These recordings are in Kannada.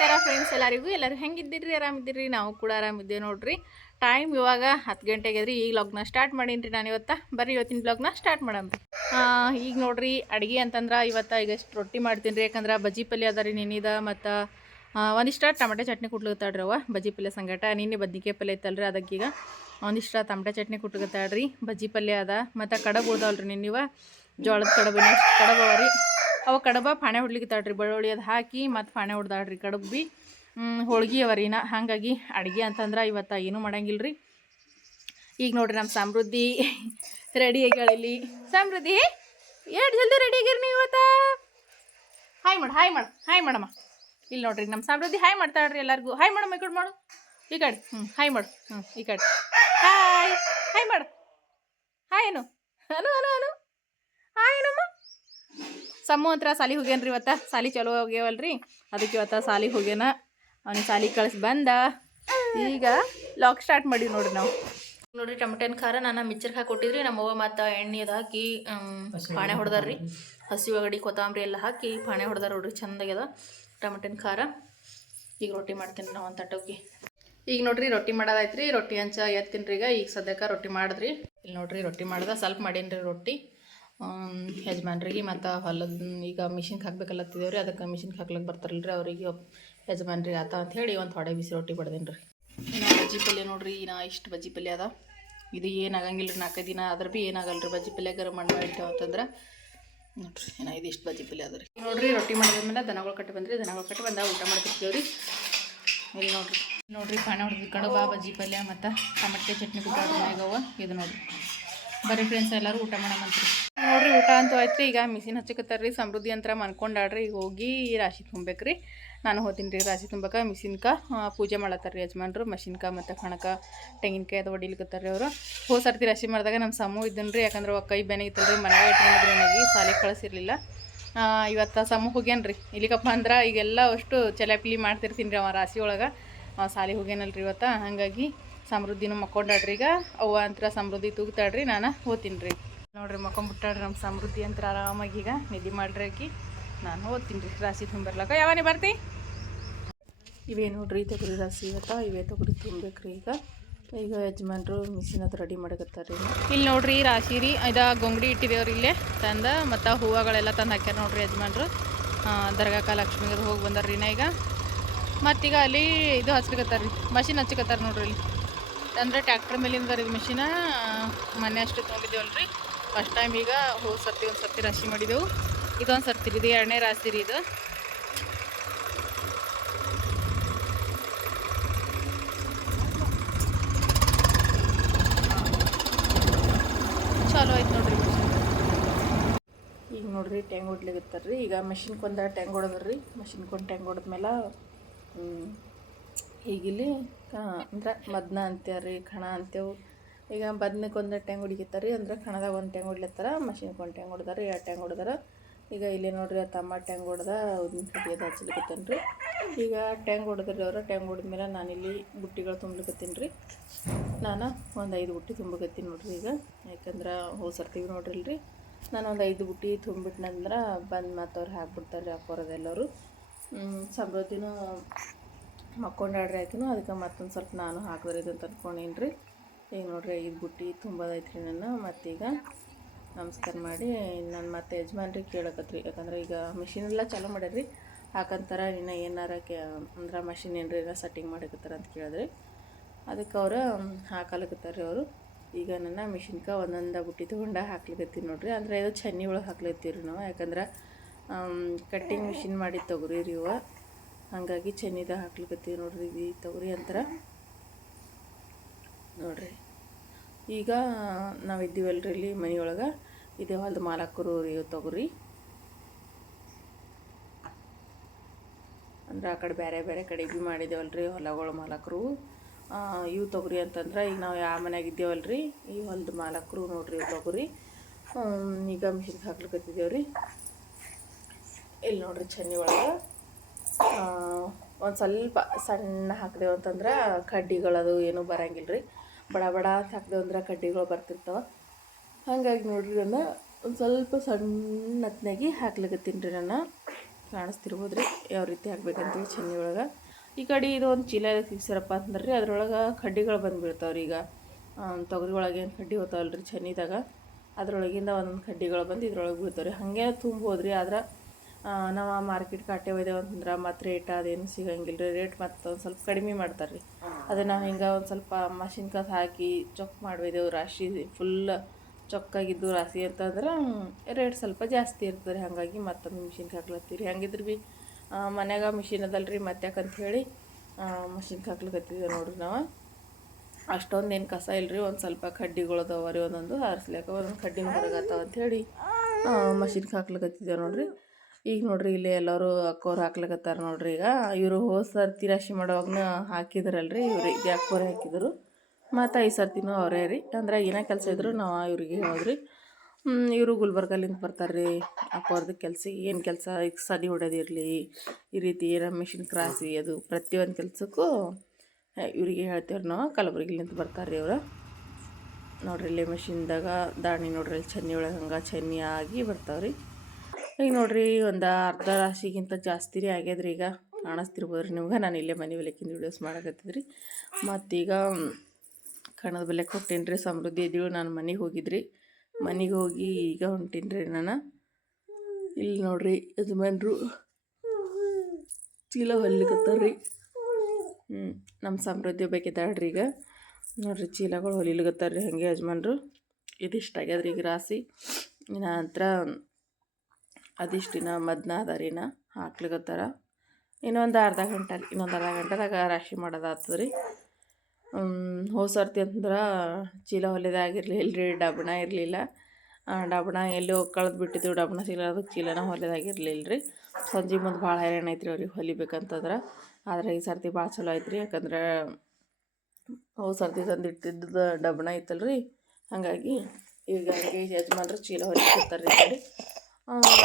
ನಮಸ್ಕಾರ ಫ್ರೆಂಡ್ಸ್ ಎಲ್ಲರಿಗೂ, ಎಲ್ಲರೂ ಹೆಂಗಿದ್ದೀರಿ? ಆರಾಮಿದ್ದೀರಿ? ನಾವು ಕೂಡ ಆರಾಮಿದ್ದೇವೆ ನೋಡ್ರಿ. ಟೈಮ್ ಇವಾಗ ಹತ್ತು ಗಂಟೆಗೆ ರೀ ಈಗ ಲಗ್ನ ಸ್ಟಾರ್ಟ್ ಮಾಡೀನಿ ರೀ ನಾನು ಇವತ್ತು. ಬರ್ರಿ ಇವತ್ತಿನ ಬ್ಲಾಗ್ನ ಸ್ಟಾರ್ಟ್ ಮಾಡಮ್ರಿ ಈಗ ನೋಡ್ರಿ, ಅಡುಗೆ ಅಂತಂದ್ರೆ ಇವತ್ತು ಈಗ ಎಷ್ಟು ರೊಟ್ಟಿ ಮಾಡ್ತೀನಿ ರೀ. ಯಾಕಂದ್ರೆ ಬಜ್ಜಿ ಪಲ್ಯ ಅದ ರೀ ನಿನ್ನಿದ ಮತ್ತು ಒಂದಿಷ್ಟ ಟಮಾಟೆ ಚಟ್ನಿ ಕುಟ್ಲಿಕತ್ತಾಳ್ರಿ ಅವ ಬಜ್ಜಿ ಪಲ್ಯ ಸಂಗಟ. ನಿನ್ನೆ ಬದ್ನಿಕಾಯಿ ಪಲ್ಯ ಐತಲ್ರಿ ಅದಕ್ಕೀಗ ಒಂದಿಷ್ಟ ತಮಟೆ ಚಟ್ನಿ ಕುಟ್ಲಿಕತ್ತಾಳ್ರಿ. ಬಜ್ಜಿ ಪಲ್ಯ ಅದ, ಮತ್ತು ಕಡಬು ಉಳ್ದವಲ್ರಿ ನಿನ್ನಿವ. ಜೋಳದ ಕಡಬು ನೆಕ್ಸ್ಟ್ ಕಡಬು ರೀ. ಅವ ಕಡಬ ಫಾಣೆ ಹೊಡ್ಲಿಕ್ಕಿತ್ತಾಳ್ರಿ ಬೆಳ್ಳುಳ್ಳಿ ಅದು ಹಾಕಿ ಮತ್ತು ಫಾಣೆ ಹೊಡ್ದಾಳ್ರಿ ಕಡಬು ಬಿ ಹೋಳ್ಗೆ ಅವರಿನ. ಹಾಗಾಗಿ ಅಡುಗೆ ಅಂತಂದ್ರೆ ಇವತ್ತು ಏನೂ ಮಾಡಂಗಿಲ್ಲ ರೀ ಈಗ ನೋಡ್ರಿ ನಮ್ಮ ಸಮೃದ್ಧಿ ರೆಡಿ ಆಗಿ ಸಮೃದ್ಧಿ, ಎಷ್ಟು ಜಲ್ದಿ ರೆಡಿ ಆಗ್ಯಾರ ನೀವು ಇವತ್ತ? ಹಾಯ್ ಮಾಡು ಹಾಯ್ ಮಾಡು ಹಾಯ್ ಮಾಡಮ್ಮ. ಇಲ್ಲಿ ನೋಡ್ರಿ ನಮ್ಮ ಸಮೃದ್ಧಿ ಹಾಯ್ ಮಾಡ್ತಾಳ್ರಿ ಎಲ್ಲರಿಗೂ. ಹಾಯ್ ಮಾಡಮ್ಮ, ಈ ಕಡೆ ಮಾಡು. ಈ ಕಡೆ ಹ್ಞೂ ಹಾಯ್ ಮಾಡು. ಹ್ಞೂ ಈ ಕಡೆ. ಹಾಯ್ ಹಾಯ್ ಮಾಡು. ಹಾಯ್ ಏನು ಅನು ಅನು ಅನು. ಹಾಯ್ ಏನಮ್ಮ ಸಮ್ಮು ಹತ್ರ ಸಾಲಿ ಹೋಗ್ಯಾನ್ರಿ ಇವತ್ತು. ಸಾಲಿ ಚಲೋ ಹೋಗ್ಯಾವಲ್ರಿ ಅದಕ್ಕೆ ಇವತ್ತು ಸಾಲಿ ಹೋಗ್ಯಾನ. ಅವ್ನಿಗೆ ಸಾಲಿ ಕಳಿಸಿ ಬಂದ. ಈಗ ಲಾಕ್ ಸ್ಟಾರ್ಟ್ ಮಾಡೀವಿ ನೋಡ್ರಿ ನಾವು. ನೋಡ್ರಿ ಟಮಟೆನ್ ಖಾರ ನಾನು ಮಿಕ್ಚರ್ ಹಾಕಿ ಕೊಟ್ಟಿದ್ರಿ. ನಮ್ಮವ್ವ ಮತ್ತು ಎಣ್ಣೆ ಅದು ಹಾಕಿ ಪಾಣೆ ಹೊಡೆದಾರ್ರಿ. ಹಸಿ ಒಗಡಿ ಕೊತ್ತಂಬರಿ ಎಲ್ಲ ಹಾಕಿ ಪಾಣೆ ಹೊಡೆದಾರ ನೋಡ್ರಿ. ಚೆಂದಾಗ್ಯದ ಟಮಟೆನ್ ಖಾರ. ಈಗ ರೊಟ್ಟಿ ಮಾಡ್ತೀನಿ ನಾವು ಒಂದು ತಟ್ಟೋಗಿ ಈಗ ನೋಡ್ರಿ ರೊಟ್ಟಿ ಮಾಡೋದಾಯ್ತು ರೀ ರೊಟ್ಟಿ ಹಂಚ ಎತ್ತಿನ್ರಿ ಈಗ. ಈಗ ಸದ್ಯಕ್ಕೆ ರೊಟ್ಟಿ ಮಾಡಿದ್ರಿ. ಇಲ್ಲಿ ನೋಡ್ರಿ ರೊಟ್ಟಿ ಮಾಡ್ದೆ. ಸ್ವಲ್ಪ ಮಾಡೀನಿ ರೀ ರೊಟ್ಟಿ. ಯಜಮಾನ್ರಿಗೆ ಮತ್ತು ಹೊಲದ ಈಗ ಮಿಷಿನ್ಗೆ ಹಾಕ್ಬೇಕಲ್ಲತ್ತಿದ್ದೇವೆ ರೀ ಅದಕ್ಕೆ ಮಿಷಿನ್ಗೆ ಹಾಕ್ಲಕ್ಕೆ ಬರ್ತಾರಲ್ಲ ಅವರಿಗೆ ಯಜಮಾನ್ರಿಗೆ ಆತ ಅಂತ ಹೇಳಿ ಒಂದು ಥೊಡೆ ಬಿಸಿ ರೊಟ್ಟಿ ಬಡ್ದೇನಿ ರೀ ಇನ್ನು ಬಜ್ಜಿ ಪಲ್ಯ ನೋಡಿರಿ ನಾ ಇಷ್ಟು ಬಜ್ಜಿ ಪಲ್ಯ ಅದ ಇದು ಏನಾಗಂಗಿಲ್ಲ ರೀ ನಾಲ್ಕೈದು ದಿನ ಆದ್ರೆ ಭೀ ಏನಾಗಲ್ಲ ರೀ ಬಜ್ಜಿ ಪಲ್ಯ, ಗರಂ ಮಣ್ಣು ಇಟ್ಟೇವೆ ಅಂತಂದ್ರೆ. ನೋಡ್ರಿ ಏನೋ ಇದು ಇಷ್ಟು ಬಜ್ಜಿ ಪಲ್ಯ ಅದ ರೀ ನೋಡಿರಿ, ರೊಟ್ಟಿ ಮಾಡಿದ್ಮೇಲೆ ದನಗಳು ಕಟ್ಟಿ ಬಂದ್ರಿ, ದನಗಳು ಕಟ್ಟಿ ಬಂದಾಗ ಊಟ ಮಾಡ್ತಿರ್ತೀವಿ ರೀ ಇಲ್ಲಿ ನೋಡ್ರಿ. ನೋಡ್ರಿ, ಪಾಣೆ ಹೊಡೆದು ಕಡುಬ ಬಜ್ಜಿ ಪಲ್ಯ ಮತ್ತು ಟಮಟೆ ಚಟ್ನಿ ಕೂಡ ಇದು ನೋಡಿರಿ. ಬರ್ರಿ ಫ್ರೆಂಡ್ಸ್ ಎಲ್ಲರೂ ಊಟ ಮಾಡಮಂತ್ರಿ. ನೋಡ್ರಿ ಊಟ ಅಂತೂ ಆಯ್ತು ರೀ ಈಗ ಮಿಷಿನ್ ಹಚ್ಚಕತ್ತಾರ್ರಿ. ಸಮೃದ್ಧಿ ಅಂತ ಮನ್ಕೊಂಡಾಡ್ರಿ ಈಗ ಹೋಗಿ ರಾಶಿ ತುಂಬೇಕ್ರಿ ನಾನು ಹೋತೀನಿ ರೀ ರಾಶಿ ತುಂಬಕ ಮಿಷಿನ್ಕ ಪೂಜೆ ಮಾಡತ್ತಾರ ರೀ ಯಜಮಾನ್ರು. ಮಷಿನ್ಕ ಮತ್ತು ಕಣಕ ತೆಂಗಿನಕಾಯಿ ಅದು ಹೊಡಿಲಿಕತ್ತಾರ ರೀ ಅವರು. ಹೋದ ಸರ್ತಿ ರಾಶಿ ಮಾಡಿದಾಗ ನಮ್ಮ ಸಮೂ ಇದ್ದನ್ ರೀ. ಯಾಕಂದ್ರೆ ಅವ ಕೈ ಬೆನೆ ಇತ್ತಲ್ರಿ. ಮನೆಗೆ ಇಟ್ಕೊಂಡಿದ್ರು ನನಗೆ ಸಾಲಿಗೆ ಕಳಿಸಿರ್ಲಿಲ್ಲ. ಇವತ್ತು ಸಮೂಹ ಹೋಗ್ಯಾನ ರೀ. ಇಲ್ಲಿಗಪ್ಪ ಅಂದ್ರೆ ಈಗೆಲ್ಲ ಅಷ್ಟು ಚಲಾಪಿಲಿ ಮಾಡ್ತಿರ್ತೀನಿ ರೀ ಅವ ರಾಶಿ ಒಳಗೆ. ಸಾಲಿ ಹೋಗ್ಯಾನಲ್ರಿ ಇವತ್ತು. ಹಾಗಾಗಿ ಸಮೃದ್ಧಿನೂ ಮಕ್ಕೊಂಡಾಡ್ರಿ ಈಗ. ಅವ್ವ ಅಂತರ ಸಮೃದ್ಧಿ ತೂಗ್ತಾಡ್ರಿ ನಾನು ಹೋಗ್ತೀನಿ ರೀ. ನೋಡ್ರಿ ಮಕ್ಕೊಂಬಿಟ್ಟಾಡ್ರಿ ನಮ್ಮ ಸಮೃದ್ಧಿ ಅಂತ ಆರಾಮಾಗಿ ಈಗ ನಿಧಿ ಮಾಡ್ರಿ ಆಕಿ. ನಾನು ಓದ್ತೀನಿ ರೀ ರಾಶಿ ತುಂಬರ್ಲಕ್ಕ ಯಾವನೇ ಬರ್ತಿ? ಇವೇ ನೋಡ್ರಿ ತೊಗರಿ ರಾಶಿ ಇವತ್ತ. ಇವೇ ತೊಗರಿ ತುಂಬೇಕ್ರಿ ಈಗ. ಈಗ ಯಜಮಾನ್ರು ಮಿಷಿನ್ ಅದು ರೆಡಿ ಮಾಡಕತ್ತಾರ ಇಲ್ಲಿ ನೋಡ್ರಿ ರಾಶಿ ರೀ ಇದು ಗೊಂಗಡಿ ಇಟ್ಟಿದೇವ್ರಿ ಇಲ್ಲೇ ತಂದ ಮತ್ತು ಹೂವುಗಳೆಲ್ಲ ತಂದು ಹಾಕ್ಯಾರ ನೋಡ್ರಿ ಯಜಮಾನ್ರು. ದರ್ಗಾಕ ಲಕ್ಷ್ಮಿಗೆ ಹೋಗಿ ಬಂದಾರ್ರಿ ನಾ ಈಗ. ಮತ್ತೀಗ ಅಲ್ಲಿ ಇದು ಹಚ್ಲಿಕತ್ತಾರ ರೀ ಮಷಿನ್ ಹಚ್ಲಿಕತ್ತಾರ ನೋಡ್ರಿ ಇಲ್ಲಿ. ಅಂದ್ರೆ ಟ್ಯಾಕ್ಟ್ರ್ ಮೇಲಿಂದ ರೀ ಮಿಷಿನ ಮೊನ್ನೆ ಅಷ್ಟು ತೊಗೊಂಡಿದ್ದೇವಲ್ರಿ. ಫಸ್ಟ್ ಟೈಮ್ ಈಗ ಹೋದ ಸರ್ತಿ ಒಂದು ಸರ್ತಿ ರಾಶಿ ಮಾಡಿದೆವು. ಇದೊಂದು ಸರ್ತಿ ಇದು ಎರಡನೇ ರಾಶಿ ರೀ ಇದು. ಚಲೋ ಆಯ್ತು ನೋಡ್ರಿ. ಈಗ ನೋಡ್ರಿ, ಟ್ಯಾಂಗ್ ಹೊಡ್ಲಿಕ್ಕೆ ರೀ. ಈಗ ಮೆಷಿನ್ಕೊಂದು ಟ್ಯಾಂಗ್ ಹೊಡೆದ್ರಿ. ಮೆಷಿನ್ಕೊಂದು ಟ್ಯಾಂಗ್ ಹೊಡೆದ್ಮೇಲೆ ಈಗಿಲ್ಲಿ ಅಂದ್ರೆ ಮದ್ನ ಅಂತೇವ್ರಿ ಕಣ ಅಂತೇವು ಈಗ ಬದ್ನಕ್ಕೊಂದು ಟ್ಯಾಂಗ್ ಹೊಡಿತಾರೆ ರೀ ಅಂದ್ರೆ ಕಣದಾಗ ಒಂದು ಟ್ಯಾಂಗ್ ಹೊಡ್ಲತ್ತಾರ ಮಷಿನ್ಗೆ ಒಂದು ಟ್ಯಾಂಗ್ ಹೊಡ್ದಾರ, ಎರಡು ಟ್ಯಾಂಗ್ ಹೊಡ್ದಾರ. ಈಗ ಇಲ್ಲಿ ನೋಡ್ರಿ ತಮ್ಮ ಟ್ಯಾಂಗ್ ಹೊಡ್ದ ಉದ್ದಿನ ಅದು ಹಚ್ಲಿಕತ್ತೇನೆ ರೀ ಈಗ ಟ್ಯಾಂಗ್ ಹೊಡೆದ್ರಿ ಅವ್ರ, ಟ್ಯಾಂಗ್ ಹೊಡೆದ್ಮೇಲೆ ನಾನಿಲ್ಲಿ ಬುಟ್ಟಿಗಳು ತುಂಬ್ಲಿಕತ್ತೀನಿ ರೀ ನಾನು ಒಂದು ಐದು ಬುಟ್ಟಿ ತುಂಬಕತ್ತೀನಿ ನೋಡ್ರಿ ಈಗ. ಯಾಕಂದ್ರೆ ಹೋಗಿ ಸರ್ತೀವಿ ನೋಡ್ರಿ ರೀ ನಾನು ಒಂದು ಐದು ಬುಟ್ಟಿ ತುಂಬಿಟ್ನಂದ್ರೆ ಬಂದು ಮತ್ತು ಅವ್ರು ಹಾಕ್ಬಿಡ್ತಾರೆ ರೀ ಎಲ್ಲರೂ. ಸಮೃದ್ಧಿನೂ ಮಕ್ಕೊಂಡಾಡ್ರಿ ಆಯ್ತು ಅದಕ್ಕೆ ಮತ್ತೊಂದು ಸ್ವಲ್ಪ ನಾನು ಹಾಕಿದ್ರೆ ತಂದ್ಕೊಂಡೀನಿ ರೀ ಈಗ ನೋಡ್ರಿ, ಐದು ಬುಟ್ಟಿ ತುಂಬೋದೈತ್ರಿ ರೀ ನಾನು ಮತ್ತೀಗ ನಮಸ್ಕಾರ ಮಾಡಿ ನಾನು ಮತ್ತೆ ಯಜಮಾನ್ರಿಗೆ ಕೇಳಕತ್ರಿ. ಯಾಕಂದ್ರೆ ಈಗ ಮಿಷಿನ್ ಎಲ್ಲ ಚಾಲೂ ಮಾಡ್ಯಾರ್ರಿ. ಹಾಕಂತಾರ, ಇನ್ನು ಏನಾರ ಕೆ, ಅಂದ್ರೆ ಮಷಿನ್ ಏನರ ಏನೋ ಸೆಟ್ಟಿಂಗ್ ಮಾಡಕತ್ತಾರ ಅಂತ ಕೇಳಿದ್ರಿ. ಅದಕ್ಕೆ ಅವ್ರು ಹಾಕಲಕತ್ತಾರ್ರಿ ಅವರು. ಈಗ ನನ್ನ ಮಿಷಿನ್ಗೆ ಒಂದೊಂದು ಬುಟ್ಟಿ ತೊಗೊಂಡು ಹಾಕ್ಲಿಕತ್ತೀನಿ ನೋಡ್ರಿ. ಅಂದರೆ ಇದು ಚನ್ನಿ ಒಳಗೆ ಹಾಕ್ಲತ್ತೀವಿ ರೀ ನಾವು. ಯಾಕಂದ್ರೆ ಕಟ್ಟಿಂಗ್ ಮಿಷಿನ್ ಮಾಡಿ ತೊಗರಿ ರೀ ಇವ. ಹಾಗಾಗಿ ಚೆನ್ನಿದ ಹಾಕ್ಲಿಕತ್ತೀವಿ ನೋಡ್ರಿ. ಈ ತೊಗರಿ ಅಂತರ. ನೋಡ್ರಿ. ಈಗ ನಾವು ಇದ್ದೀವಲ್ರಿ ಇಲ್ಲಿ ಮನೆಯೊಳಗೆ. ಇದೇ ಹೊಲ್ದು ಮಾಲಕರು ರೀ ಇವು ತೊಗರಿ. ಅಂದ್ರೆ ಆ ಕಡೆ ಬೇರೆ ಬೇರೆ ಕಡೆ ಭೀ ರೀ ಹೊಲಗಳು ಮಾಲಕರು. ಇವು ತೊಗರಿ ಅಂತಂದ್ರೆ ಈಗ ನಾವು ಯಾವ ಮನ್ಯಾಗ ಇದ್ದೇವಲ್ರಿ. ಈ ಹೊಲದ ಮಾಲಕರು ನೋಡ್ರಿ ಇವು ತೊಗರಿ. ಈಗ ಮಿಷಿನ್ಗೆ ಹಾಕ್ಲಿಕತ್ತಿದ್ದೇವ್ರಿ ಇಲ್ಲಿ ನೋಡ್ರಿ ಚನ್ನಿ ಒಳಗೆ. ಒಂದು ಸ್ವಲ್ಪ ಸಣ್ಣ ಹಾಕಿದೆವು ಅಂತಂದ್ರೆ ಕಡ್ಡಿಗಳದು ಏನೂ ಬರಂಗಿಲ್ಲ ರೀ ಬಡ ಬಡ ಅಂತ ಅಂದ್ರೆ ಕಡ್ಡಿಗಳು ಬರ್ತಿರ್ತಾವೆ. ಹಾಗಾಗಿ ನೋಡ್ರಿ ನಾನು ಒಂದು ಸ್ವಲ್ಪ ಸಣ್ಣತ್ನಾಗಿ ಹಾಕ್ಲಿಕ್ಕತ್ತೀನಿ ರೀ ನಾನು ಕಾಣಿಸ್ತಿರ್ಬೋದು ರೀ ಯಾವ ರೀತಿ ಹಾಕ್ಬೇಕಂತೇಳಿ ಚೆನ್ನಿ ಒಳಗೆ. ಈ ಕಡೆ ಇದು ಒಂದು ಚೀಲ ಸಿಕ್ಸರಪ್ಪ ಅಂತಂದ್ರೆ ರೀ ಅದ್ರೊಳಗೆ ಕಡ್ಡಿಗಳು ಬಂದುಬಿಡ್ತಾವೆ ರೀ ಈಗ. ತೊಗರಿ ಒಳಗೆ ಏನು ಕಡ್ಡಿ ಹೋಗ್ತಾವಲ್ಲ ರೀ ಚೆನ್ನಿದಾಗ ಅದ್ರೊಳಗಿಂದ ಒಂದೊಂದು ಕಡ್ಡಿಗಳು ಬಂದು ಇದ್ರೊಳಗೆ ಬೀಳ್ತಾವೆ ರೀ ಹಾಗೆ ತುಂಬೋದು ರೀ ಆದ್ರೆ ನಾವು ಮಾರ್ಕೆಟ್ ಕಾಟೆ ಒಯ್ದೇವು ಅಂತಂದ್ರೆ ಮತ್ತು ರೇಟ್ ಅದೇನು ಸಿಗಂಗಿಲ್ಲ ರೀ ರೇಟ್ ಮತ್ತು ಒಂದು ಸ್ವಲ್ಪ ಕಡಿಮೆ ಮಾಡ್ತಾರೆ ರೀ ಅದು ನಾವು ಹಿಂಗೆ ಒಂದು ಸ್ವಲ್ಪ ಮಷಿನ್ ಕಸ ಹಾಕಿ ಚೊಕ್ ಮಾಡಿದೆವು ರಾಶಿ ಫುಲ್ ಚೊಕ್ಕಾಗಿದ್ದು ರಾಶಿ ಅಂತಂದ್ರೆ ರೇಟ್ ಸ್ವಲ್ಪ ಜಾಸ್ತಿ ಇರ್ತದೆ. ರೀ ಹಾಗಾಗಿ ಮತ್ತೊಮ್ಮೆ ಮಿಷಿನ್ಗೆ ಹಾಕ್ಲತ್ತೀವಿ ಹಂಗಿದ್ರೆ ಭೀ ಮನ್ಯಾಗ ಮಿಷಿನ್ ಅದಲ್ರಿ ರೀ ಮತ್ತೆ ಹೇಳಿ ಮಷಿನ್ಗೆ ಹಾಕ್ಲಿಕತ್ತಿದ್ದೆ ನೋಡ್ರಿ ನಾವು. ಅಷ್ಟೊಂದು ಏನು ಕಸ ಇಲ್ಲರಿ ಒಂದು ಸ್ವಲ್ಪ ಕಡ್ಡಿಗಳು ಅದಾವ ರೀ ಒಂದೊಂದು. ಹಾರಿಸ್ಲಿಕ್ಕೆ ಒಂದೊಂದು ಕಡ್ಡಿನ ಹೊರಗತ್ತಾವ ಅಂಥೇಳಿ ಮಷಿನ್ಗೆ ಹಾಕ್ಲಿಕತ್ತಿದ್ದೇವೆ ನೋಡ್ರಿ. ಈಗ ನೋಡ್ರಿ ಇಲ್ಲಿ ಎಲ್ಲರೂ ಅಕ್ಕೋರು ಹಾಕ್ಲಿಕ್ಕತ್ತಾರ ನೋಡ್ರಿ ಈಗ. ಇವರು ಹೋದ ಸರ್ತಿ ರಾಶಿ ಮಾಡೋವಾಗನ ಹಾಕಿದ್ರಲ್ರಿ, ಇವ್ರಿಗೆ ಅಕ್ಕೋರು ಹಾಕಿದ್ರು. ಮತ್ತು ಐದು ಸರ್ತಿನೂ ಅವರೇ ರೀ. ಅಂದ್ರೆ ಏನೇ ಕೆಲಸ ಇದ್ರು ನಾವು ಇವ್ರಿಗೆ ಹೋದ್ರಿ ಇವರು ಗುಲ್ಬರ್ಗಲಿಂದ ಬರ್ತಾರೆ ರೀ ಅಕ್ಕೋರ್ದು ಕೆಲಸ ಏನು ಕೆಲಸ, ಈಗ ಸದಿ ಹೊಡೆದಿರಲಿ ಈ ರೀತಿ ಏನೋ ಮಿಷಿನ್ ಕ್ರಾಸಿ, ಅದು ಪ್ರತಿಯೊಂದು ಕೆಲಸಕ್ಕೂ ಇವರಿಗೆ ಹೇಳ್ತೇವ್ರಿ ನಾವು. ಕಲಬುರಗಿಲಿಂದ ಬರ್ತಾರೆ ರೀ ಇವರು ನೋಡ್ರಿ ಇಲ್ಲಿ ಮಿಷಿನ್ದಾಗ ದಾಣಿ ನೋಡ್ರಿ ಇಲ್ಲಿ ಚನ್ನಿ ಒಳಗೆ ಹಂಗೆ ಚನ್ನಿ ಆಗಿ ಬರ್ತಾವ್ರಿ. ಈಗ ನೋಡ್ರಿ, ಒಂದು ಅರ್ಧ ರಾಶಿಗಿಂತ ಜಾಸ್ತಿ ರೀ ಆಗ್ಯದ್ರಿ ಈಗ. ಕಾಣಿಸ್ತಿರ್ಬೋದು ರೀ ನಿಮ್ಗೆ. ನಾನು ಇಲ್ಲೇ ಮನೆ ಬೆಳಕಿಂದ ವೀಡಿಯೋಸ್ ಮಾಡಕತ್ತಿದ್ರಿ. ಮತ್ತೀಗ ಕಣದ ಬೆಲೆ ಕೊಟ್ಟೇನ್ರಿ ರೀ ಸಮೃದ್ಧಿ ಇದ್ದೀವಿ ನಾನು ಮನೆಗೆ ಹೋಗಿದ್ರಿ. ಮನೆಗೆ ಹೋಗಿ ಈಗ ಹೊಂಟೀನಿ ನಾನು. ಇಲ್ಲಿ ನೋಡ್ರಿ, ಯಜಮಾನ್ರು ಚೀಲ ಹೊಲಿಕತ್ತಾರ್ರಿ ಹ್ಞೂ ನಮ್ಮ ಸಮೃದ್ಧಿ ಬೇಕಿದ್ದಾಳ್ರಿ ಈಗ. ನೋಡ್ರಿ, ಚೀಲಗಳು ಹೊಲಿಲಿಕತ್ತಾರ್ರಿ ಹಾಗೆ ಯಜಮಾನ್ರು. ಇದಿಷ್ಟ ಆಗ್ಯದ್ರಿ ಈಗ ರಾಶಿ. ನಂತರ ಅದಿಷ್ಟಿನ ಮದ್ನ ನಾ ಹಾಕ್ಲಿಕತ್ತಾರ. ಇನ್ನೊಂದು ಅರ್ಧ ಗಂಟೆ ಇನ್ನೊಂದು ಅರ್ಧ ಗಂಟೆದಾಗ ರಾಶಿ ಮಾಡೋದಾಗ್ತದೆ ರೀ. ಹೋದ ಅಂದ್ರೆ ಚೀಲ ಹೊಲಿದಾಗಿರಲಿಲ್ಲ ರೀ, ಡಬಣ ಇರಲಿಲ್ಲ. ಡಬಣ ಎಲ್ಲೋ ಕಳೆದು ಬಿಟ್ಟಿದ್ದೀವಿ ಡಬಣ ಚೀಲ ಅದಕ್ಕೆ ಚೀಲನ ಹೊಲಿದಾಗಿರಲಿಲ್ಲ ರೀ. ಸಂಜೆ ಮುಂದೆ ಭಾಳ ಹೈರಾಣ ಐತ್ರಿ ಅವ್ರಿಗೆ ಹೊಲಿಬೇಕಂತಂದ್ರೆ. ಆದರೆ ಈ ಸರ್ತಿ ಭಾಳ ಚಲೋ ಐತ್ರಿ, ಯಾಕಂದ್ರೆ ಹೋದ ಸರ್ತಿ ತಂದಿಟ್ಟಿದ್ದು ಡಬಣ ಐತಲ್ರಿ ಹಾಗಾಗಿ ಈಗ ಯಜಮಾನ್ರು ಚೀಲ ಹೊಲಿತಿರ್ತಾರೆ ರೀ.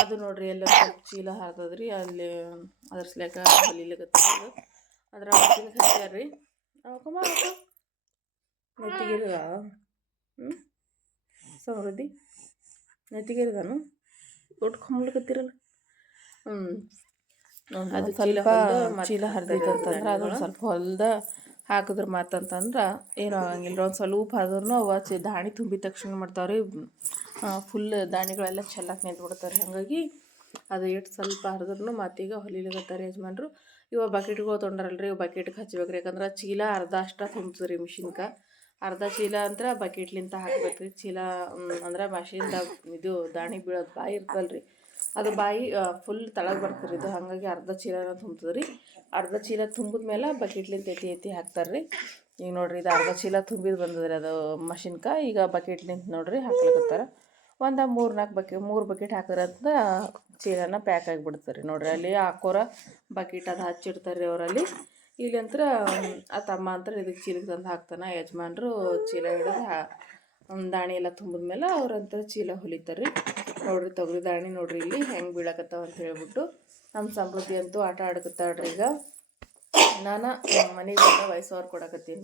ಅದು ನೋಡ್ರಿ ಎಲ್ಲ ಸ್ವಲ್ಪ ಚೀಲ ಹರಿದದ್ರಿ ಅಲ್ಲಿ ಅದ್ರ ಸ್ಲೇಕ ಹೊಲಿಲಿಕತ್ತದ ಅದ್ರ ಮಷಿನ್ ಹಚ್ಚಾರ ರೀ ಅವಕಮ್ಮ ನೆತ್ತಿಗಿರದ ಹ್ಞೂ ಸಮೃದ್ಧಿ. ನೆತ್ತಿಗಿರದನು. ಒಟ್ಟು ಕೊಂಬ್ಲಿಕತ್ತಿರಲ್ಲ ಹ್ಞೂ ಅದು ಸ್ವಲ್ಪ ಚೀಲ ಹರಿದೈತಂತಂದ್ರೆ ಅದೊಂದು ಸ್ವಲ್ಪ ಹೊಲ್ದ ಹಾಕಿದ್ರೆ ಮಾತಂತಂದ್ರೆ ಏನೂ ಆಗಂಗಿಲ್ಲ. ಒಂದು ಸ್ವಲ್ಪ ಹರಿದ್ರೂ ಅವ ದಾಣಿ ತುಂಬಿದ ತಕ್ಷಣ ಮಾಡ್ತಾವ್ರಿ. ಫುಲ್ ದಾಣಿಗಳೆಲ್ಲ ಚೆಲ್ಲಕ್ಕೆ ನಿಂತ್ಬಿಡ್ತಾರೆ ಹಾಗಾಗಿ ಅದು ಎಷ್ಟು ಸ್ವಲ್ಪ ಹರಿದ್ರೂ ಮತ್ತೀಗ ಹೊಲಿಲಿಕತ್ತಾರೆ ಯಜಮಾನ್ರು. ಇವಾಗ ಬಕೆಟ್ಗಳು ತೊಗೊಂಡಾರಲ್ರಿ ಇವು ಬಕೆಟ್ಗೆ ರೀ ಯಾಕಂದ್ರೆ ಚೀಲ ಅರ್ಧ ಅಷ್ಟ ತುಂಬ್ತದೆ ರೀ ಮಿಷಿನ್ಗೆ ಅರ್ಧ ಚೀಲ ಅಂದ್ರೆ ಬಕೆಟ್ಲಿಂತ ಹಾಕ್ಬೇಕು ರೀ ಚೀಲ ಅಂದ್ರೆ ಮಷಿನ್ದ ಇದು ದಾಣಿ ಬೀಳೋದು ಬಾಯಿ ಇರ್ತಲ್ರಿ. ಅದು ಬಾಯಿ ಫುಲ್ ತಳಗೆ ಬರ್ತದೆ ಇದು. ಹಾಗಾಗಿ ಅರ್ಧ ಚೀಲನ ತುಂಬ್ತದೆ ರೀ ಅರ್ಧ ಚೀಲ ತುಂಬಿದ ಮೇಲೆ ಬಕೆಟ್ಲಿಂದ ಎತ್ತಿ ಎತ್ತಿ ಹಾಕ್ತಾರೆ ರೀ ಈಗ ನೋಡಿರಿ, ಇದು ಅರ್ಧ ಚೀಲ ತುಂಬಿದ್ ಬಂದದ್ರಿ ಅದು ಮಷಿನ್ಕ ಈಗ ಬಕೆಟ್ಲಿಂದ ನೋಡ್ರಿ ಹಾಕ್ಲಿಕತ್ತಾರ. ಒಂದು ಮೂರು ನಾಲ್ಕು ಬಕೆ, ಮೂರು ಬಕೆಟ್ ಹಾಕಿದ್ರಂತ ಚೀಲನ ಪ್ಯಾಕ್ ಆಗಿಬಿಡ್ತಾರೆ ನೋಡ್ರಿ. ಅಲ್ಲಿ ಹಾಕೋರ ಬಕೆಟ್ ಅದು ಹಚ್ಚಿಡ್ತಾರೆ ರೀ ಅವರಲ್ಲಿ ಇಲ್ಲಂತ್ರ ಆ ತಮ್ಮ ಅಂತ ಇದಕ್ಕೆ ಚೀಲಕ್ಕೆ ತಂದು ಹಾಕ್ತಾನೆ. ಯಜಮಾನ್ರು ಚೀಲ ಹಿಡಿದು ದಾಣಿ ಎಲ್ಲ ತುಂಬಿದ್ಮೇಲೆ ಅವ್ರಂತರ ಚೀಲ ಹೊಲಿತಾರೆ ರೀ ನೋಡ್ರಿ ತೊಗರಿ ದಾಣಿ ನೋಡ್ರಿ ಇಲ್ಲಿ ಹೆಂಗೆ ಬೀಳಕತ್ತಾವ ಅಂತ ಹೇಳ್ಬಿಟ್ಟು ನಮ್ಮ ಸಮೃದ್ಧಿ ಅಂತೂ ಆಟ ಆಡಕತ್ತಾಳ್ರಿ ಈಗ. ನಾನು ಮನೆಗೆ ವಯಸ್ಸವ್ರು ಕೊಡಕತ್ತೀನಿ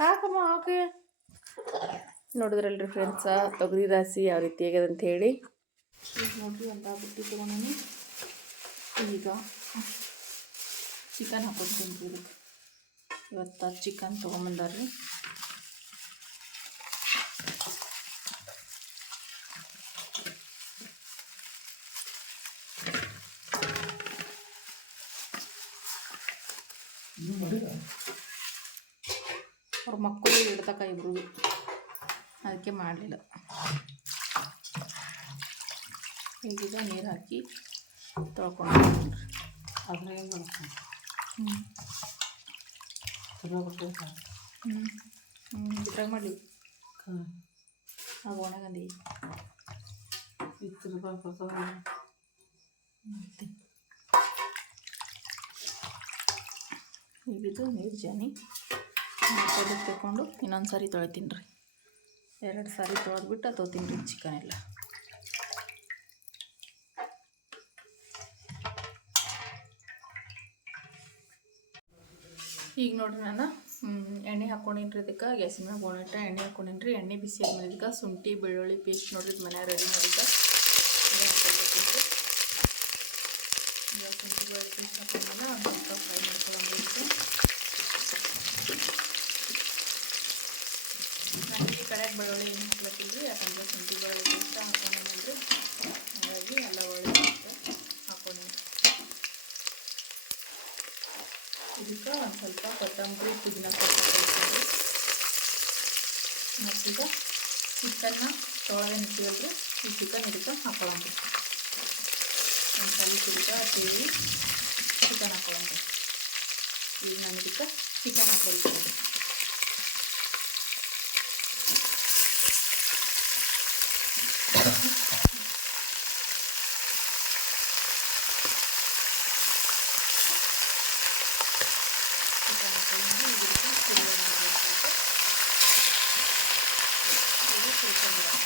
ಹಾಕಮ್ಮ ಓಕೆ ನೋಡಿದ್ರಲ್ರಿ ಫ್ರೆಂಡ್ಸ ತೊಗರಿ ರಾಶಿ ಯಾವ ರೀತಿ ಆಗ್ಯದ ಅಂತ ಹೇಳಿ. ನೋಡಿರಿ ಅಂತ ಬುಟ್ಟಿ ತೊಗೊಂಡಿನಿ. ಈಗ ಚಿಕನ್ ಹಾಕೊಡ್ತೀನಿ ಇದಕ್ಕೆ. ಇವತ್ತು ಚಿಕನ್ ತೊಗೊಂಬಂದಾರ್ರಿ. ಅವ್ರ ಮಕ್ಕಳು ಇಡ್ತಕ್ಕ ಇಬ್ರು. ಅದಕ್ಕೆ ಮಾಡಲಿಲ್ಲ. ಈಗೀಗ ನೀರು ಹಾಕಿ ತೊಳ್ಕೊಂಡು ಅದ್ರ ಏನು ಮಾಡ್ತೀನಿ ಹ್ಞೂ ಹ್ಞೂ ಬಿಟ್ಟಾಗ ಮಾಡಲಿ. ಆ ಒಣಗಂದಿ ಇತ್ತು ಈಗಿದು ನೀರು ಜಾನಿ. ತಗೊಂಡು ಇನ್ನೊಂದು ಸಾರಿ ತೊಳಿತೀನಿ ರೀ. ಎರಡು ಸಾರಿ ತೊಳೆದ್ಬಿಟ್ಟು ರೀ ಚಿಕನ್ ಎಲ್ಲ. ಈಗ ನೋಡ್ರಿ ನಾನು ಎಣ್ಣೆ ಹಾಕ್ಕೊಂಡಿನ್ರಿ ಇದಕ್ಕೆ, ಗ್ಯಾಸಿನ ಮ್ಯಾಗ ಬೋಣಿಟ್ಟ ಎಣ್ಣೆ ಹಾಕ್ಕೊಂಡಿನ್ರಿ ಎಣ್ಣೆ ಬಿಸಿ ಆದ್ಮೇಲೆ ಇದಕ್ಕೆ ಶುಂಠಿ, ಬೆಳ್ಳುಳ್ಳಿ ಪೇಸ್ಟ್ ನೋಡ್ರಿ ಮನೆ ರೆಡಿ ಮಾಡಿದ್ದೆ. ಶುಂಠಿ, ಬೆಳ್ಳುಳ್ಳಿ ಪೇಸ್ಟ್ ಫ್ರೈ ಮಾಡ್ಕೊಳ್ಳೋದು ನನಗೆ ಕಡೆಗೆ ಬೆಳ್ಳುಳ್ಳಿ ಏನು ಹಾಕ್ಲತ್ತಿಲ್ರಿ ಯಾಕಂದ್ರೆ ಶುಂಠಿ ಬೆಳ್ಳುಳ್ಳಿ ಇಷ್ಟ ಹಾಕೊಂಡೇನಲ್ರಿ ಹಾಗಾಗಿ ಎಲ್ಲ ಒಳ್ಳೆ ಹಾಕೊಂಡು ಇದಕ್ಕೆ ಒಂದು ಸ್ವಲ್ಪ ಕೊತ್ತಂಬರಿ, ಪುದೀನ ಕೊತ್ತಂಬರಿ ಮತ್ತೀಗ ಚಿಕನ್ನ ತೊಳೆದ ನಿಂತೀವಲ್ರಿ ಈ ಚಿಕನ್ ಇದಕ್ಕೆ ಹಾಕೊಳ್ಳೋಣ ಒಂದು ಸಲ ಇದಕ್ಕೆ ಸೇರಿ ಚಿಕನ್ ಹಾಕೊಳ್ಳೋಣ ಈಗ ನಾನು ಚಿಕನ್ ಹಾಕೊಳ್ತೀನಿ ಚಿಕನ್ ಹಾಕೊಂಡು ಇದಕ್ಕೆ ಕುದಿಯೋಣ ಸ್ವಲ್ಪ ಇದು ಕುರ್ಕೊಂಡ್ಬಿಡೋಣ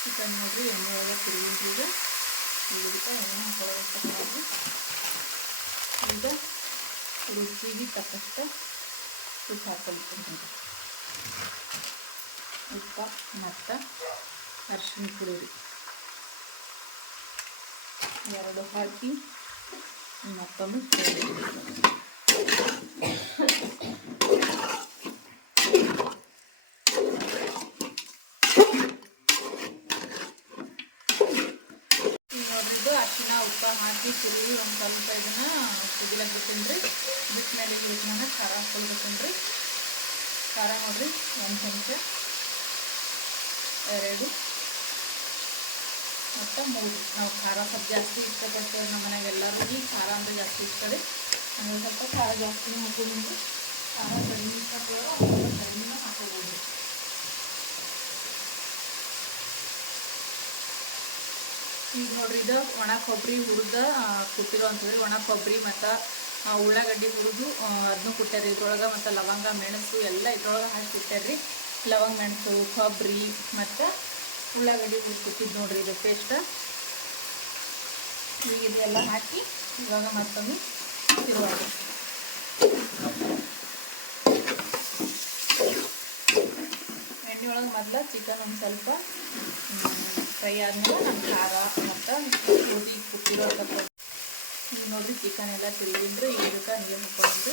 ಚಿಕನ್ ನೋಡ್ರಿ ಎಣ್ಣೆ ಒಳಗೆ ತಿರುಗಿದ್ರಿ ಈಗ ಈಗ ಇದಕ್ಕೆ ಎಣ್ಣೆ ಹಾಕೊಳ್ಳೋದು ಈಗ ರುಚಿಗೆ ತಕ್ಕಷ್ಟು ಉಪ್ಪು ಮತ್ತು ಅರಿಶಿನ ಪುಡಿ ಎರಡು ಹಾಕಿ ಮತ್ತೊಮ್ಮೆ ಫ್ರೈ ಈಗ ನೋಡ್ರಿದ್ದು ಅರಿಶಿನ ಉಪ್ಪು ಹಾಕಿ ತಿರುಗಿ ಒಂದು ಸ್ವಲ್ಪ ಇದನ್ನ ಕುದಿಲಕ್ಕೆ ಬಿಟ್ಟಿನಿ ರೀ ಬಿಟ್ಟ ಮೇಲೆ ಇದಕ್ಕೆ ನಾನು ಖಾರ ಹಾಕೊಳ್ಬೇಕೀನಿ ರೀ ಖಾರ ನೋಡ್ರಿ ಒಂದು ಚಮಚ ಎರಡು ಮತ್ತು ಮೂರು. ನಾವು ಖಾರ ಸ್ವಲ್ಪ ಜಾಸ್ತಿ ಇಷ್ಟಪಡ್ತೇವೆ ನಮ್ಮ ಮನೆಗೆ ಎಲ್ಲರೂ. ಈ ಖಾರ ಅಂದರೆ ಜಾಸ್ತಿ ಇರ್ತದೆ ಆಮೇಲೆ ಸ್ವಲ್ಪ ಖಾರ ಜಾಸ್ತಿ ಹಾಕೋದ್ರಿಂದ ಖಾರ ಕಡಿಮೆ ಇಷ್ಟಪಡೋರು ಅವ್ರು ಕಡಿಮೆ ಹಾಕೋಬೋದು. ಈಗ ನೋಡ್ರಿ, ಇದು ಒಣ ಕೊಬ್ಬರಿ ಹುರಿದ ಕುಟ್ಟಿರೋ ಅಂತಂದ್ರೆ ಒಣ ಕೊಬ್ಬರಿ ಮತ್ತು ಉಳ್ಳಾಗಡ್ಡಿ ಹುರಿದು ಅದನ್ನು ಕುಟ್ಟಾರಿ. ಇದ್ರೊಳಗೆ ಮತ್ತು ಲವಂಗ, ಮೆಣಸು ಎಲ್ಲ ಇದ್ರೊಳಗೆ ಹಾಕಿ ಕುಟ್ಟಾರಿ. ಲವಂಗ, ಮೆಣಸು ಕೊಬ್ಬರಿ ಮತ್ತು ಉಳ್ಳಾಗಡ್ಡಿ ಹುರಿದು ನೋಡಿರಿ ನೋಡ್ರಿ ಇದು ಪೇಸ್ಟ್ ಈಗ ಇದೆಲ್ಲ ಹಾಕಿ ಇವಾಗ ಮತ್ತೊಮ್ಮೆ ತಿರುವಾಗಿ ಎಣ್ಣೆ ಒಳಗೆ ಮೊದಲು ಚಿಕನ್ ಒಂದು ಸ್ವಲ್ಪ ಫ್ರೈ ಆದಮೇಲೆ ನಮ್ಮ ಖಾರ ಮತ್ತು ಗೋಧಿ ಕುಟ್ಟಿರೋ ಈಗ ನೋಡಿರಿ ಚಿಕನ್ ಎಲ್ಲ ತಿರುಗಿಂದ್ರೆ ಈಗ ನೀರು ಹಾಕೊಂಡು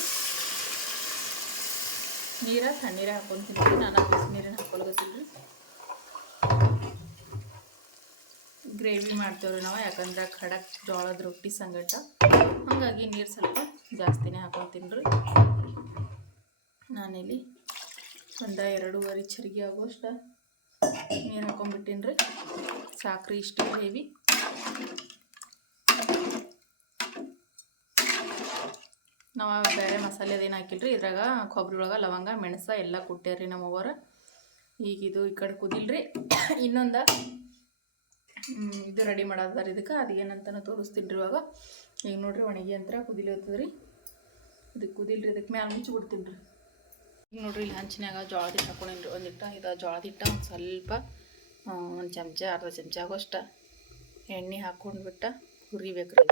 ನೀರ, ತಣ್ಣೀರ ಹಾಕೊಂತೀನಿ ನಾನು ಬಿಸಿನೀರನ್ನ ಹಾಕೊಳಗತ್ತಿಲ್ರಿ ಗ್ರೇವಿ ಮಾಡ್ತೇವ್ರಿ ನಾವು, ಯಾಕಂದ್ರೆ ಖಡಕ್, ಜೋಳದ ರೊಟ್ಟಿ ಸಂಗಟ. ಹಾಗಾಗಿ ನೀರು ಸ್ವಲ್ಪ ಜಾಸ್ತಿನೇ ಹಾಕೊತೀನಿ ರೀ ನಾನಿಲ್ಲಿ ಒಂದು ಎರಡೂವರೆ ಚರಿಗೆ ಆಗೋಷ್ಟು ನೀರು ಹಾಕೊಂಡ್ಬಿಟ್ಟಿನ್ರಿ. ಸಾಕ್ರಿ ಇಷ್ಟು ಗ್ರೇವಿ. ನಾವು ಬೇರೆ ಮಸಾಲೆ ಅದೇನು ಹಾಕಿಲ್ರಿ? ಇದ್ರಾಗ ಕೊಬ್ಬರಿ ಒಳಗೆ ಲವಂಗ, ಮೆಣಸ ಎಲ್ಲ ಕುಟ್ಟ್ಯಾರಿ ನಮ್ಮ ಈಗಿದು ಈಗ ಇದು ಈ ಕಡೆ ಕುದಿಲ್ರಿ. ಇನ್ನೊಂದು ಇದು ರೆಡಿ ಮಾಡೋದಾರ ಇದಕ್ಕೆ. ಅದು ಏನಂತನೂ ತೋರಿಸ್ತೀನಿ ರೀ ಇವಾಗ. ಈಗ ನೋಡ್ರಿ ಒಣಗಿ ಅಂತ ಕುದಿಲಿ ಹೋಗ್ತದೆ ರೀ ಇದಕ್ಕೆ ಕುದಿಲ್ರಿ ಇದಕ್ಕೆ ಮ್ಯಾಲ ಮುಚ್ಚಿ ಬಿಡ್ತೀನಿ ರೀ ಈಗ ನೋಡ್ರಿ ಇಲ್ಲಿ ಹಂಚಿನಾಗ ಜೋಳದ ಹಿಟ್ಟು ಹಾಕೊಂಡಿನ್ರಿ. ಒಂದಿಟ್ಟ ಇದು ಜೋಳದ ಹಿಟ್ಟ ಒಂದು ಸ್ವಲ್ಪ ಒಂದು ಚಮಚ, ಅರ್ಧ ಚಮಚ ಆಗೋಷ್ಟ ಎಣ್ಣೆ ಹಾಕೊಂಡ್ಬಿಟ್ಟು ಹುರಿಬೇಕ್ರಿ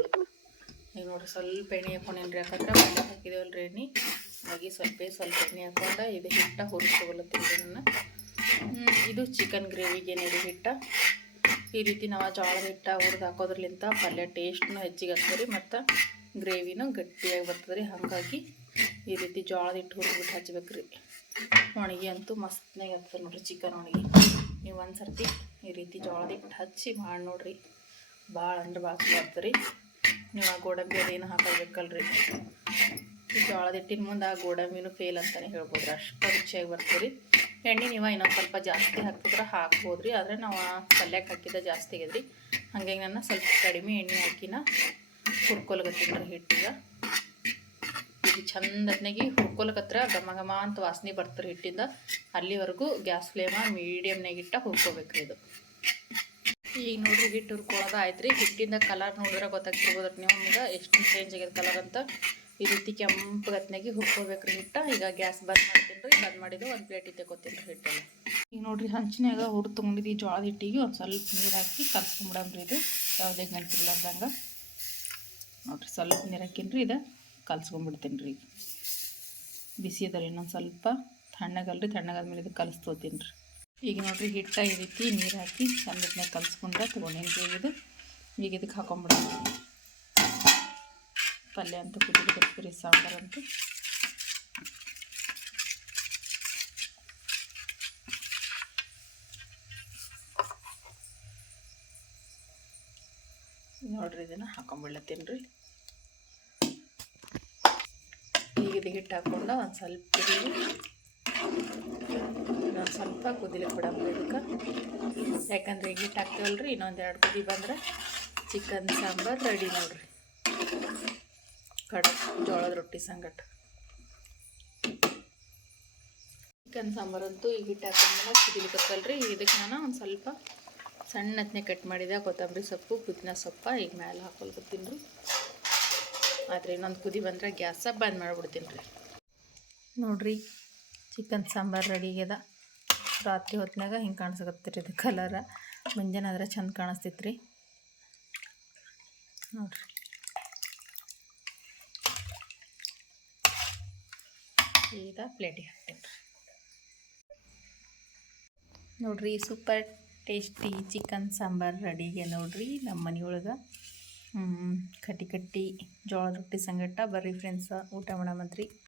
ಈಗ ನೋಡ್ರಿ ಸ್ವಲ್ಪ ಎಣ್ಣೆ ಹಾಕೊಂಡೇನ್ರಿ ಯಾಕಂದ್ರೆ ಮನೆ ಹಾಕಿದೇವಲ್ಲ ರೀ ಎಣ್ಣೆ. ಹಾಗೆ ಸ್ವಲ್ಪ ಸ್ವಲ್ಪ ಎಣ್ಣೆ ಹಾಕೊಂಡ ಇದು ಹಿಟ್ಟ ಹುರಿಸ್ಕೊಬಲತ್ತೀನಿ ಇದನ್ನು. ಇದು ಚಿಕನ್ ಗ್ರೇವಿಗೆ ನೆಡಿ ಹಿಟ್ಟ. ಈ ರೀತಿ ನಾವು ಜೋಳದ ಹಿಟ್ಟ ಹುರಿದು ಹಾಕೋದ್ರಲಿಂತ ಪಲ್ಯ ಟೇಸ್ಟ್ನು ಹೆಚ್ಚಿಗೆ ಆಗ್ತದೆ ರೀ ಮತ್ತು ಗ್ರೇವಿನೂ ಗಟ್ಟಿಯಾಗಿ ಬರ್ತದೆ ರೀ ಹಾಗಾಗಿ ಈ ರೀತಿ ಜೋಳದ ಹಿಟ್ಟು ಹುರಿದ್ಬಿಟ್ಟು ಹಚ್ಬೇಕು ರೀ ಒಣಗಿ ಅಂತೂ ಮಸ್ತ್ನಾಗ ಆಗ್ತದೆ ನೋಡ್ರಿ ಚಿಕನ್ ಒಣಗಿ. ನೀವು ಒಂದು ಸರ್ತಿ ಈ ರೀತಿ ಜೋಳದ ಹಿಟ್ಟು ಹಚ್ಚಿ ಮಾಡಿ ನೋಡಿರಿ. ಭಾಳ ಅಂದ್ರೆ ಭಾಳ ಆಗ್ತದೆ ರೀ ನೀವು ಆ ಗೋಡಂಬಿ ಅದೇನು ಹಾಕಬೇಕಲ್ರಿ ಜೋಳದ ಹಿಟ್ಟಿನ ಮುಂದೆ ಆ ಗೋಡಂಬಿನೂ ಫೇಲ್ ಅಂತಲೇ ಹೇಳ್ಬೋದು ಅಷ್ಟು ರುಚಿಯಾಗಿ ಬರ್ತದೆ ಎಣ್ಣೆ ನೀವು ಇನ್ನೊಂದು ಸ್ವಲ್ಪ ಜಾಸ್ತಿ ಹಾಕಿದ್ರೆ ಹಾಕ್ಬೋದು ರೀ ಆದರೆ ನಾವು ಪಲ್ಯಕ್ಕೆ ಹಾಕಿದ ಜಾಸ್ತಿ ಆಗ್ಯದ್ರಿ ರೀ ಹಾಗಾಗಿ ನಾನು ಸ್ವಲ್ಪ ಕಡಿಮೆ ಎಣ್ಣೆ ಹಾಕಿನ ಹುರ್ಕೊಲ್ಗತ್ತೀನಿ ಹಿಟ್ಟಿಗೆ. ಇದು ಚಂದನಾಗಿ ಹುರ್ಕೊಲಕತ್ರ ಘಮ ಘಮ ಅಂತ ವಾಸನೆ ಬರ್ತಾರೆ ಹಿಟ್ಟಿಂದ. ಅಲ್ಲಿವರೆಗೂ ಗ್ಯಾಸ್ ಫ್ಲೇಮ ಮೀಡಿಯಮ್ನಾಗಿಟ್ಟ ಹುರ್ಕೋಬೇಕು ಇದು. ಈಗ ನೋಡ್ರಿ ಹಿಟ್ಟು ಹುರ್ಕೊಳ್ಳೋದು ಆಯ್ತು ರೀ ಹಿಟ್ಟಿಂದ ಕಲರ್ ನೋಡಿದ್ರೆ ಗೊತ್ತಾಗ್ತಿರ್ಬೋದ್ರಿ ನೀವು ನಮ್ಗೆ ಎಷ್ಟು ಚೇಂಜ್ ಆಗ್ಯದ ಕಲರ್ ಅಂತ. ಈ ರೀತಿ ಕೆಂಪು ಗತ್ನಾಗಿ ಹುರ್ಕೋಬೇಕು ರೀ ಹಿಟ್ಟು. ಈಗ ಗ್ಯಾಸ್ ಬಂದ್ ಮಾಡ್ತೀನಿ ರೀ. ಬಂದ್ ಮಾಡಿದ್ದು ಒಂದು ಪ್ಲೇಟ್ ತಗೋತೀನಿ ರೀ ಹಿಟ್ಟೆಲ್ಲ. ಈಗ ನೋಡ್ರಿ ಹಂಚಿನಾಗ ಹುಡ್ದು ತೊಗೊಂಡಿದ್ದು ಜೋಳದ ಹಿಟ್ಟಿಗೆ. ಒಂದು ಸ್ವಲ್ಪ ನೀರು ಹಾಕಿ ಕಲ್ಸ್ಕೊಂಬಿಡಮ್ರಿ ಇದು. ಯಾವುದೇ ಗಂಟಿಲ್ಲದಂಗೆ ನೋಡ್ರಿ ಸ್ವಲ್ಪ ನೀರು ಹಾಕಿನ್ರಿ. ಇದು ಕಲ್ಸ್ಕೊಂಬಿಡ್ತೀನಿ ರೀ ಈಗ. ಬಿಸಿ ಅದಲ್ಲ ಇನ್ನೊಂದು ಸ್ವಲ್ಪ ತಣ್ಣಗಲ್ರಿ. ತಣ್ಣಗಾದ್ಮೇಲೆ ಇದು ಕಲಿಸ್ತೋತೀನಿ ರೀ ಈಗ ನೋಡ್ರಿ ಹಿಟ್ಟ ಈ ರೀತಿ ನೀರು ಹಾಕಿ ಚಂದಟ್ನಾಗ ಕಲಿಸ್ಕೊಂಡ್ರೆ ತೊಗೊಂಡೇನ್ರಿ ರೀ ಇದು? ಈಗ ಇದಕ್ಕೆ ಹಾಕೊಂಬಿಡೋಣ. ಪಲ್ಯ ಅಂತ ಕುದಿಲಿಕ್ಕೆ ಸಾಂಬಾರು ಅಂತ. ನೋಡ್ರಿ ಇದನ್ನು ಹಾಕೊಂಬಿಡ್ಲತ್ತೀನಿ ರೀ ಈಗ ಇದು ಹಿಟ್ಟು ಹಾಕ್ಕೊಂಡು ಒಂದು ಸ್ವಲ್ಪ ಇನ್ನೊಂದು ಸ್ವಲ್ಪ ಕುದಿಲಿಕ್ಕೆ ಬಿಡಮ್ಮ ಇದಕ್ಕೆ ಯಾಕಂದ್ರೆ ಈಗ ಹಿಟ್ಟು ಹಾಕ್ತೀವಲ್ಲ ರೀ ಇನ್ನೊಂದು ಎರಡು ಕುದಿ ಬಂದ್ರೆ ಚಿಕನ್ ಸಾಂಬಾರು ರೆಡಿ ನೋಡ್ರಿ. ಕಡಕ್ ಜೋಳದ ರೊಟ್ಟಿ ಸಂಗಟ. ಚಿಕನ್ ಸಾಂಬಾರಂತೂ ಈಗ ಹಿಟ್ಟು ಹಾಕೊಂಡ್ಮೇಲೆ ಕುದಿಲಿಕ್ಕಲ್ರಿ ಇದಕ್ಕೆ ನಾನು ಒಂದು ಸ್ವಲ್ಪ ಸಣ್ಣತ್ನೇ ಕಟ್ ಮಾಡಿದೆ. ಕೊತ್ತಂಬರಿ ಸೊಪ್ಪು, ಪುದೀನ ಸೊಪ್ಪ ಈಗ ಮೇಲೆ ಹಾಕೊಳ್ಕೊತೀನಿ ರೀ ಆದರೆ ಇನ್ನೊಂದು ಕುದಿ ಬಂದರೆ ಗ್ಯಾಸ ಬಂದ್ ಮಾಡಿಬಿಡ್ತೀನಿ ರೀ ನೋಡ್ರಿ ಚಿಕನ್ ಸಾಂಬಾರು ರೆಡಿ ಆಗ್ಯದ. ರಾತ್ರಿ ಹೊತ್ತಿನಾಗ ಹಿಂಗೆ ರೀ ಇದು ಕಲರ ಮುಂಜಾನೆ ಆದ್ರೆ ಚಂದ ಕಾಣಿಸ್ತೈತೆ ರೀ ನೋಡ್ರಿ. ಈಗ ಪ್ಲೇಟಿಗೆ ಹಾಕ್ತೀನಿ ನೋಡ್ರಿ ಸೂಪರ್ ಟೇಸ್ಟಿ ಚಿಕನ್ ಸಾಂಬಾರು ರೆಡಿಗೆ ನೋಡ್ರಿ ನಮ್ಮ ಮನೆಯೊಳಗೆ. ಕಟ್ಟಿ ಕಟ್ಟಿ ಜೋಳದ ರೊಟ್ಟಿ ಸಂಗಟ. ಬರ್ರಿ ಫ್ರೆಂಡ್ಸ ಊಟ ಮಾಡಮಂತ್ರಿ.